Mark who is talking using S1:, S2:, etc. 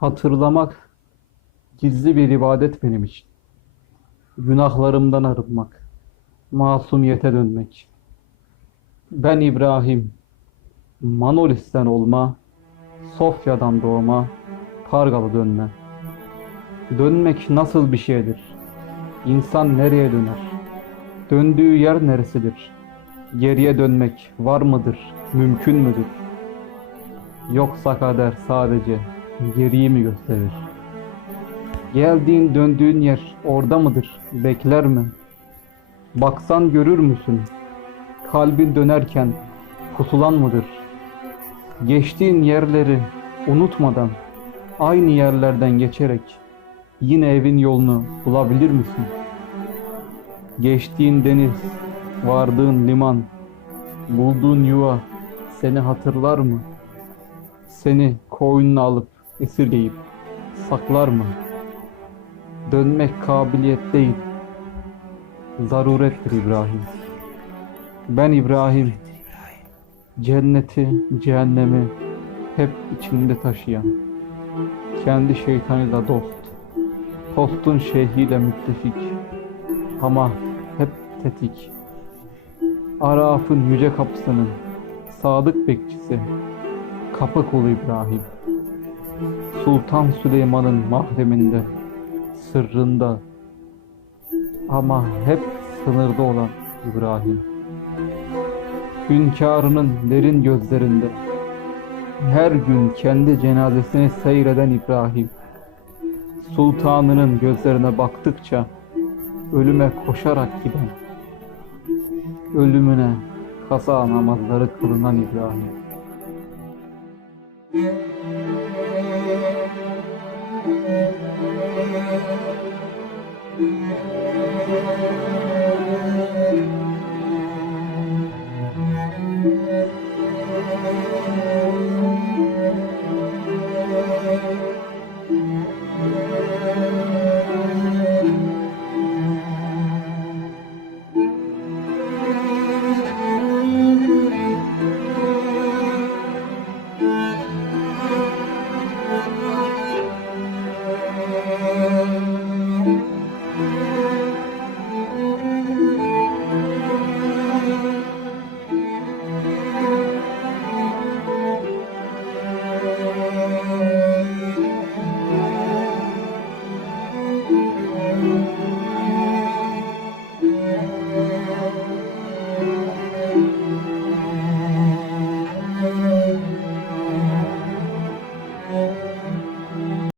S1: Hatırlamak gizli bir ibadet benim için. Günahlarımdan arınmak, masumiyete dönmek. Ben İbrahim, Manolis'ten olma, Sofya'dan doğma, Pargalı dönme. Dönmek nasıl bir şeydir? İnsan nereye döner? Döndüğü yer neresidir? Geriye dönmek var mıdır? Mümkün müdür? Yoksa kader sadece geriyi mi gösterir? Geldiğin döndüğün yer orada mıdır? Bekler mi? Baksan görür müsün? Kalbin dönerken pusulan mıdır? Geçtiğin yerleri unutmadan aynı yerlerden geçerek yine evin yolunu bulabilir misin? Geçtiğin deniz, vardığın liman, bulduğun yuva seni hatırlar mı? Seni koynuna alıp esirgeyip saklar mı? Dönmek kabiliyet değil, zarurettir İbrahim. Ben İbrahim, cenneti, cehennemi hep içinde taşıyan, kendi şeytanıyla dost, postun şeyhiyle müttefik, ama hep tetik. Araf'ın yüce kapısının sadık bekçisi, kapı kulu İbrahim. Sultan Süleyman'ın mahreminde, sırrında ama hep sınırda olan İbrahim. Hünkârının derin gözlerinde her gün kendi cenazesini seyreden İbrahim. Sultanının gözlerine baktıkça ölüme koşarak giden, ölümüne kaza namazları kılınan İbrahim. Thank you.